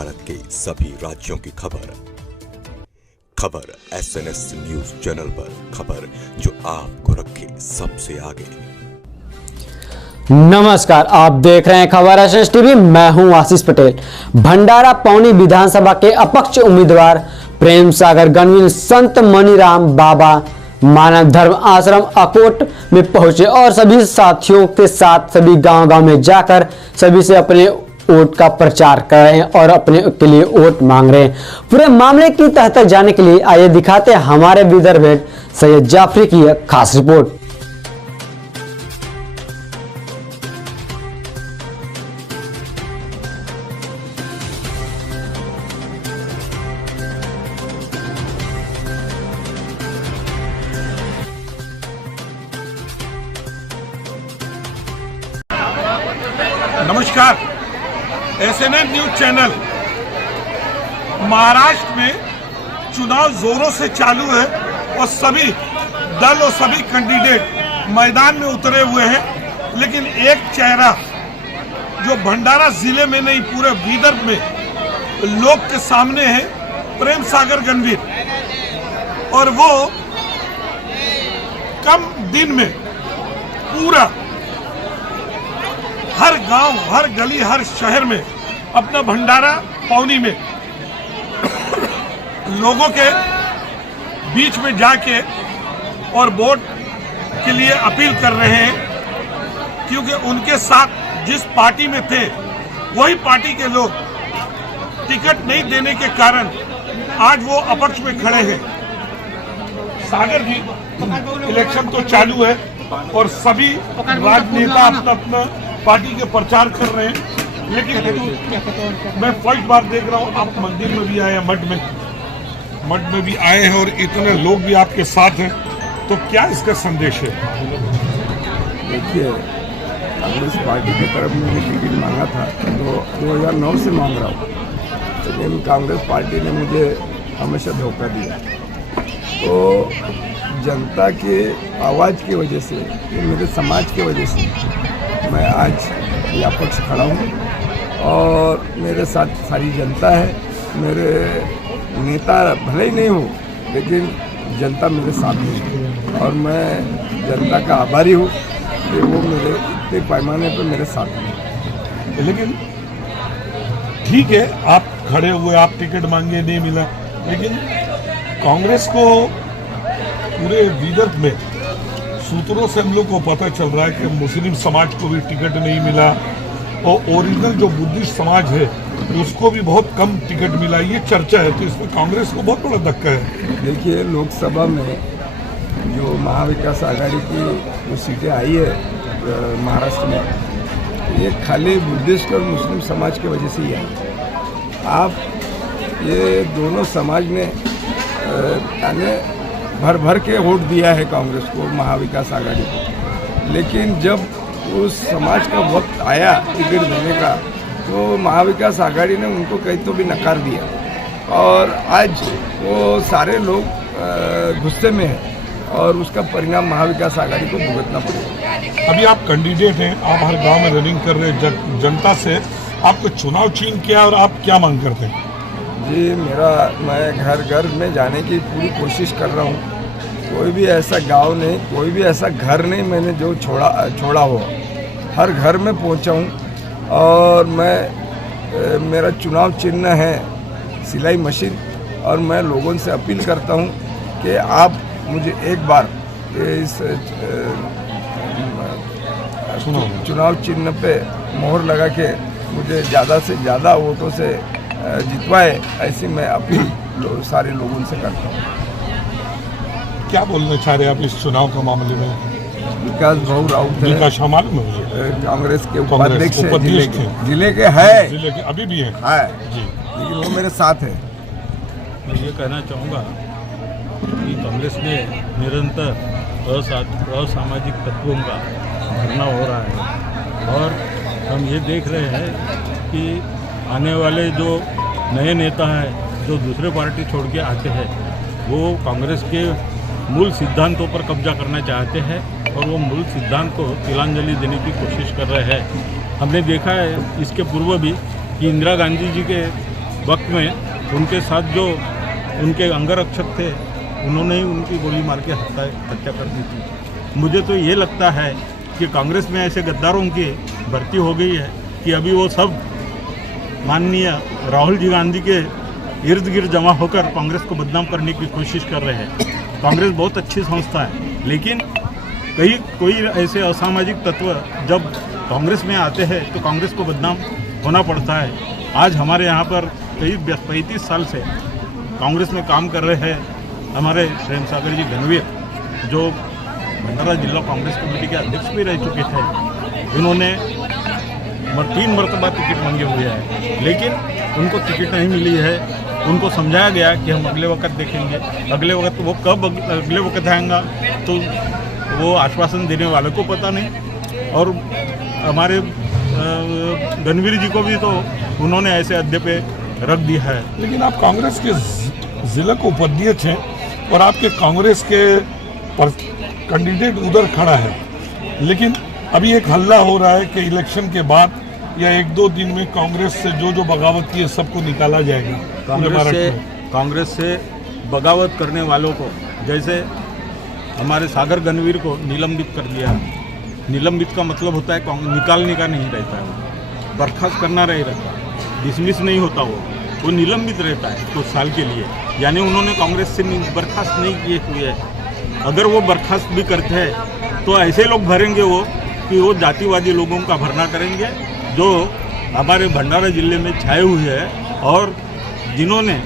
भारत के सभी राज्यों की खबर SNS न्यूज चैनल पर, खबर जो आपको रखे सबसे आगे। नमस्कार, आप देख रहे हैं खबर SNS टीवी। मैं हूं आशीष पटेल। भंडारा पौनी विधानसभा के अपक्ष उम्मीदवार प्रेम सागर गणवीर संत मनीराम बाबा मानव धर्म आश्रम अकोट में पहुंचे और सभी साथियों के साथ सभी गांव-गांव में जाकर सभी से अपने वोट का प्रचार कर रहे हैं और अपने के लिए वोट मांग रहे हैं। पूरे मामले की तह तक जाने के लिए आइए दिखाते हैं हमारे विदर्भ हेड सैयद जाफरी की एक खास रिपोर्ट। नमस्कार, SNS न्यूज चैनल। महाराष्ट्र में चुनाव जोरों से चालू है और सभी दल और सभी कैंडिडेट मैदान में उतरे हुए हैं, लेकिन एक चेहरा जो भंडारा जिले में नहीं पूरे विदर्भ में लोग के सामने है, प्रेम सागर गणवीर। और वो कम दिन में पूरा हर गांव, हर गली, हर शहर में अपना भंडारा पौनी में लोगों के बीच में जाके और वोट के लिए अपील कर रहे हैं, क्योंकि उनके साथ जिस पार्टी में थे वही पार्टी के लोग टिकट नहीं देने के कारण आज वो अपक्ष में खड़े हैं। सागर जी, इलेक्शन तो चालू है और सभी राजनेता अपना अपना पार्टी के प्रचार कर रहे हैं, लेकिन मैं फर्स्ट बार देख रहा हूँ आप मंदिर में भी आए हैं, मठ में भी आए हैं और इतने लोग भी आपके साथ हैं, तो क्या इसका संदेश है? देखिए, कांग्रेस पार्टी की तरफ मैंने टिकट मांगा था तो 2009 से मांग रहा हूँ, लेकिन कांग्रेस पार्टी ने मुझे हमेशा धोखा दिया। तो जनता के आवाज़ की वजह से, मेरे समाज की वजह से मैं आज यहाँ पक्ष खड़ा हूँ और मेरे साथ सारी जनता है। मेरे नेता भले ही नहीं हो, लेकिन जनता मेरे साथ है और मैं जनता का आभारी हूँ कि वो मेरे इतने पैमाने पर मेरे साथ हैं। लेकिन ठीक है, आप खड़े हुए, आप टिकट मांगे, नहीं मिला, लेकिन कांग्रेस को पूरे विदर्भ में सूत्रों से हम लोग को पता चल रहा है कि मुस्लिम समाज को भी टिकट नहीं मिला और ओरिजिनल जो बुद्धिस्ट समाज है उसको भी बहुत कम टिकट मिला, ये चर्चा है। तो इसमें कांग्रेस को बहुत बड़ा धक्का है। देखिए, लोकसभा में जो महाविकास आघाड़ी की जो सीटें आई है महाराष्ट्र में, ये खाली बुद्धिस्ट और मुस्लिम समाज की वजह से ही आई। आप ये दोनों समाज ने यानी भर के वोट दिया है कांग्रेस को, महाविकास आघाड़ी को, लेकिन जब उस समाज का वक्त आया टिकट देने का तो महाविकास आघाड़ी ने उनको कहीं तो भी नकार दिया और आज वो सारे लोग गुस्से में हैं और उसका परिणाम महाविकास आघाड़ी को भुगतना पड़ेगा। अभी आप कैंडिडेट हैं, आप हर गांव में रनिंग कर रहे हैं, जनता से आपको चुनाव छीन किया और आप क्या मांग करते हैं? जी, मैं घर घर में जाने की पूरी कोशिश कर रहा हूँ। कोई भी ऐसा गांव नहीं, कोई भी ऐसा घर नहीं मैंने जो छोड़ा हो, हर घर में पहुँचा हूँ और मेरा चुनाव चिन्ह है सिलाई मशीन और मैं लोगों से अपील करता हूँ कि आप मुझे एक बार इस चुनाव चिन्ह पे मोहर लगा के मुझे ज़्यादा से ज़्यादा वोटों से जितवाए, ऐसी मैं अपील सारे लोगों से करता हूँ। क्या बोलना चाह रहे हैं आप इस चुनाव के मामले में? विकास भाऊ राउत है, विकास मालूम है मुझे, कांग्रेस के उपाध्यक्ष जिले के अभी भी है जी, लेकिन वो मेरे साथ है। मैं ये कहना चाहूँगा कि कांग्रेस में निरंतर असामाजिक तत्वों का भरना हो रहा है और हम ये देख रहे हैं कि आने वाले जो नए नेता हैं जो दूसरे पार्टी छोड़ के आते हैं वो कांग्रेस के मूल सिद्धांतों पर कब्जा करना चाहते हैं और वो मूल सिद्धांत को तिलांजलि देने की कोशिश कर रहे हैं। हमने देखा है इसके पूर्व भी कि इंदिरा गांधी जी के वक्त में उनके साथ जो उनके अंगरक्षक थे उन्होंने ही उनकी गोली मार के हत्या कर दी थी। मुझे तो ये लगता है कि कांग्रेस में ऐसे गद्दारों की भर्ती हो गई है कि अभी वो सब माननीय राहुल जी गांधी के इर्द गिर्द जमा होकर कांग्रेस को बदनाम करने की कोशिश कर रहे हैं। कांग्रेस बहुत अच्छी संस्था है, लेकिन कोई ऐसे असामाजिक तत्व जब कांग्रेस में आते हैं तो कांग्रेस को बदनाम होना पड़ता है। आज हमारे यहाँ पर करीब 35 साल से कांग्रेस में काम कर रहे हैं हमारे प्रेम सागर जी गणवीर, जो भंडारा जिला कांग्रेस कमेटी के अध्यक्ष भी रह चुके थे। इन्होंने 3 मरतबा टिकट मांगे हुए हैं, लेकिन उनको टिकट नहीं मिली है। उनको समझाया गया कि हम अगले वक्त देखेंगे, अगले वक्त वो कब अगले वक्त आएगा तो वो आश्वासन देने वाले को पता नहीं। और हमारे गणवीर जी को भी तो उन्होंने ऐसे अड्डे पे रख दिया है। लेकिन आप कांग्रेस के जिला को उपाध्यक्ष हैं और आपके कांग्रेस के कैंडिडेट उधर खड़ा है, लेकिन अभी एक हल्ला हो रहा है कि इलेक्शन के बाद या 1-2 दिन में कांग्रेस से जो बगावत की है सबको निकाला जाएगा। कांग्रेस से बगावत करने वालों को, जैसे हमारे सागर गणवीर को निलंबित कर दिया। निलंबित का मतलब होता है निकालने का नहीं रहता है, बर्खास्त करना नहीं रहता, डिसमिस नहीं होता, वो निलंबित रहता है कुछ साल के लिए। यानी उन्होंने कांग्रेस से बर्खास्त नहीं किए हुए हैं। अगर वो बर्खास्त भी करते हैं तो ऐसे लोग भरेंगे कि वो जातिवादी लोगों का भरना करेंगे जो हमारे भंडारा जिले में छाए हुए हैं और जिन्होंने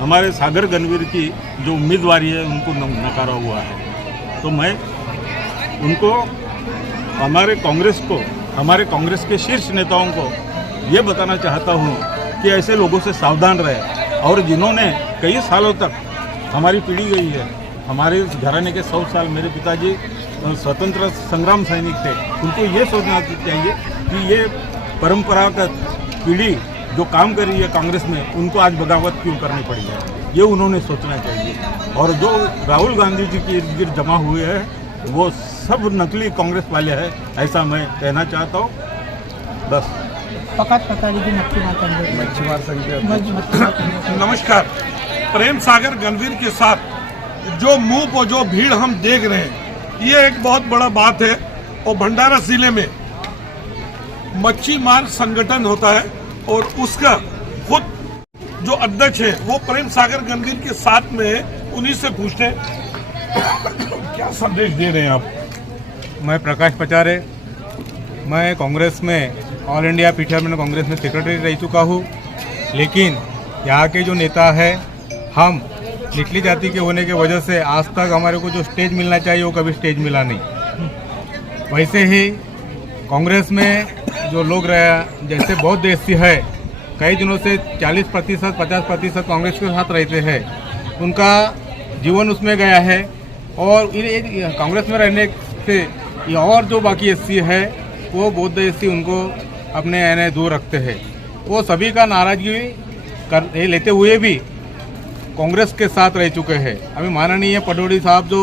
हमारे सागर गणवीर की जो उम्मीदवारी है उनको नकारा हुआ है। तो मैं उनको, हमारे कांग्रेस के शीर्ष नेताओं को ये बताना चाहता हूँ कि ऐसे लोगों से सावधान रहे। और जिन्होंने कई सालों तक हमारी पीढ़ी गई है, हमारे घराने के 100 साल, मेरे पिताजी स्वतंत्र संग्राम सैनिक थे, उनको ये सोचना चाहिए कि ये परंपरागत पीढ़ी जो काम कर रही है कांग्रेस में, उनको आज बगावत क्यों करनी पड़ी है, ये उन्होंने सोचना चाहिए। और जो राहुल गांधी जी के इर्द गिर्द जमा हुए हैं वो सब नकली कांग्रेस वाले हैं, ऐसा मैं कहना चाहता हूँ। बस मच्छीमार संघ के नमस्कार। प्रेम सागर गणवीर के साथ जो मुंह पर जो भीड़ हम देख रहे हैं, ये एक बहुत बड़ा बात है। और भंडारा जिले में मच्छीमार संगठन होता है और उसका खुद जो अध्यक्ष है वो प्रेम सागर गणवीर के साथ में, उन्हीं से पूछते हैं क्या संदेश दे रहे हैं आप। मैं प्रकाश पचारे, मैं कांग्रेस में ऑल इंडिया पीठासीन कांग्रेस में सेक्रेटरी रह चुका हूँ, लेकिन यहाँ के जो नेता है, हम निचली जाति के होने की वजह से आज तक हमारे को जो स्टेज मिलना चाहिए वो कभी स्टेज मिला नहीं। वैसे ही कांग्रेस में जो लोग रहे, जैसे बहुत देशी है, कई दिनों से 40% 50% कांग्रेस के साथ रहते हैं, उनका जीवन उसमें गया है। और कांग्रेस में रहने से और जो बाकी एससी है वो बौद्ध एससी उनको अपने दूर रखते हैं। वो सभी का नाराजगी लेते हुए भी कांग्रेस के साथ रह चुके हैं। अभी माननीय पटौड़ी साहब जो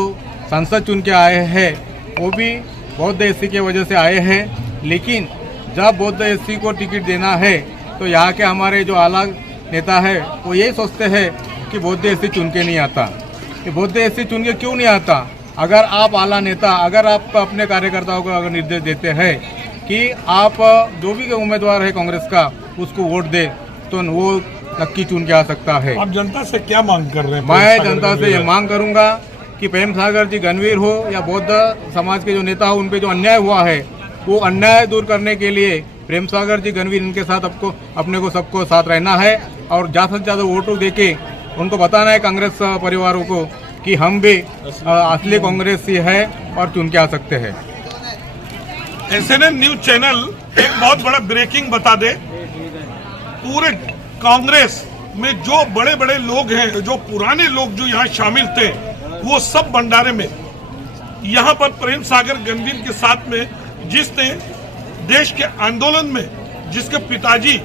सांसद चुन के आए हैं वो भी बौद्ध एससी की वजह से आए हैं, लेकिन जब बौद्ध एससी को टिकट देना है तो यहाँ के हमारे जो आला नेता है वो यही सोचते हैं कि बौद्ध एससी चुन के नहीं आता। ये बौद्ध एससी चुन के क्यों नहीं आता? अगर आप आला नेता, अगर आप अपने कार्यकर्ताओं को अगर निर्देश देते हैं कि आप जो भी उम्मीदवार है कांग्रेस का उसको वोट दे, तो वो नक्की चुन के आ सकता है। आप जनता से क्या मांग कर रहे हैं? मैं जनता से ये मांग करूंगा कि प्रेम सागर जी गणवीर हो या बौद्ध समाज के जो नेता हो, उन पे जो अन्याय हुआ है वो अन्याय दूर करने के लिए प्रेम सागर जी गणवीर इनके साथ अपने को सबको साथ रहना है और ज़्यादा से ज़्यादा वोटों देके उनको बताना है कांग्रेस परिवारों को कि हम भी असली कांग्रेसी है और चुन के आ सकते हैं। एसएनएन न्यूज चैनल एक बहुत बड़ा ब्रेकिंग बता दे। पूरे कांग्रेस में जो बड़े बड़े लोग हैं, जो पुराने लोग जो यहाँ शामिल थे, वो सब भंडारे में यहाँ पर प्रेम सागर गणवीर के साथ में, जिसने देश के आंदोलन में, जिसके पिताजी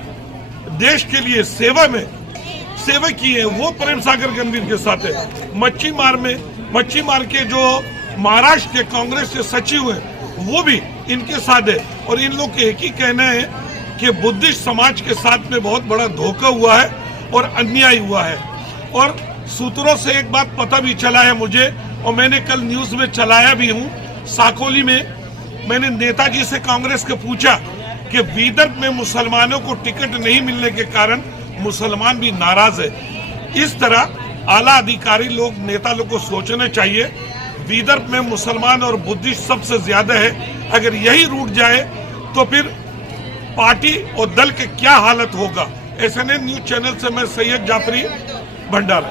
देश के लिए सेवा की है, वो प्रेम सागर गणवीर के साथ है। मच्छीमार के जो महाराष्ट्र के कांग्रेस के सचिव हैं वो भी इनके साथ है। और इन लोग के एक ही कहना है कि बुद्धिस्ट समाज के साथ में बहुत बड़ा धोखा हुआ है और अन्याय हुआ है। और सूत्रों से एक बात पता भी चला है मुझे, और मैंने कल न्यूज में चलाया भी हूं, साकोली में मैंने नेताजी से कांग्रेस के पूछा कि विदर्भ में मुसलमानों को टिकट नहीं मिलने के कारण मुसलमान भी नाराज है। इस तरह आला अधिकारी लोग, नेता लोग को सोचना चाहिए। विदर्भ में मुसलमान और बुद्धिस्ट सबसे ज्यादा है। अगर यही रूट जाए तो फिर पार्टी और दल के क्या हालत होगा। SNN न्यूज चैनल से मैं सैयद जाफरी, भंडारा।